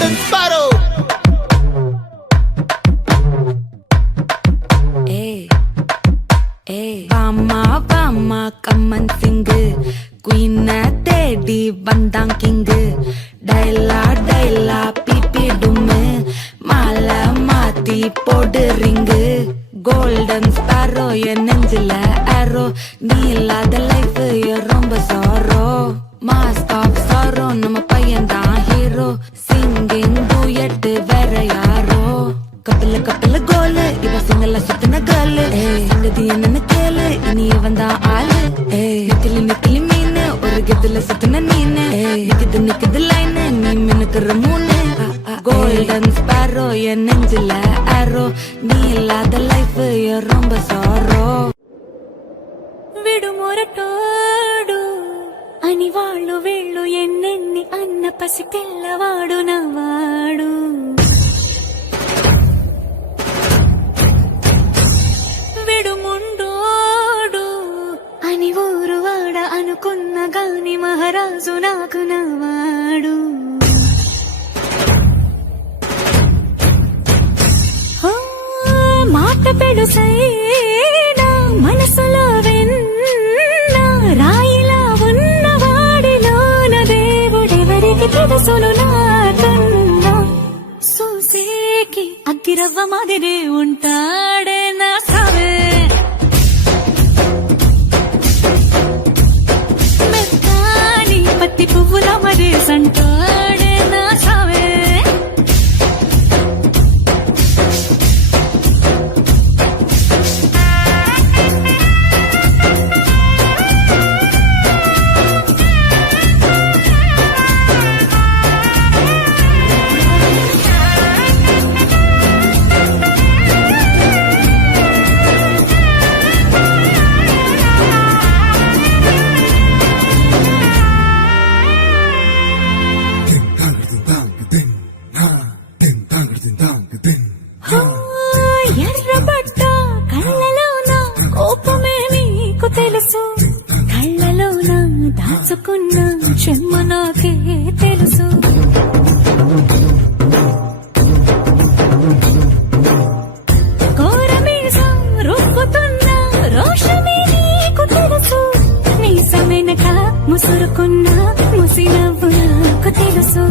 golden sparrow. வாமா வாமா கம்மன் சிங்கு குயின தேடி வந்தான் கிங்கு டைலா டைலா பிபி டும்மு மாலை மாத்தி போடு ரிங்கு கோல்டன் ஸ்பாரோ என் நெஞ்சில ஆரோ நீ இல்லாத லைஃப் ரொம்ப சாரோ மாஸ்க் ஆஃப் சாரோ நம்ம பையன் தான் ஹீரோ சிங்கிங் டூயட் வேற யாரோ கப்பல கப்பல கோலு இவ சிங்கல சுத்தின கேளு சங்கதி என்னன்னு கேளு இனி வந்தா ஆளு நிக்கலி நிக்கலி மீனு ஒரு கெத்துல சுத்தின நீனு நிக்குது நிக்குது லைனு நீ மினுக்குற மூணு கோல்டன் ஸ்பாரோ என் நெஞ்சில ஆரோ நீ இல்லாத லைஃப் ரொம்ப சாரோ విడుమొరటోడు అని వాళ్ళు వీళ్ళు ఎన్నెన్ని అన్న పసి పిల్లవాడు నవ్వాడు విడుముండోడు అని ఊరు వాడ అనుకున్న గాని మహారాజు నాకు నవ్వాడు మాట పెడుసైనా మనసులో వెన్న రాయిలా ఉన్నవాడిలోన దేవుడెవరికి తెలుసును నాకన్నా సూసేకి అగ్గిరవ్వ మాదిరే ఉంటాడే నా సావే మెత్తాని పత్తి పువ్వుల మరే సంటాడే నా సావే ఎర్రబట్ట కళ్ళలోన కోపమే నీకు తెలుసు కళ్ళలోన దాచుకున్న చెమ్మ నాకే తెలుసు కోరమీసం రుక్కుతున్న రోషమే నీకు తెలుసు నీ సమేనక ముసురుకున్న ముసి నవ్వు నాకు తెలుసు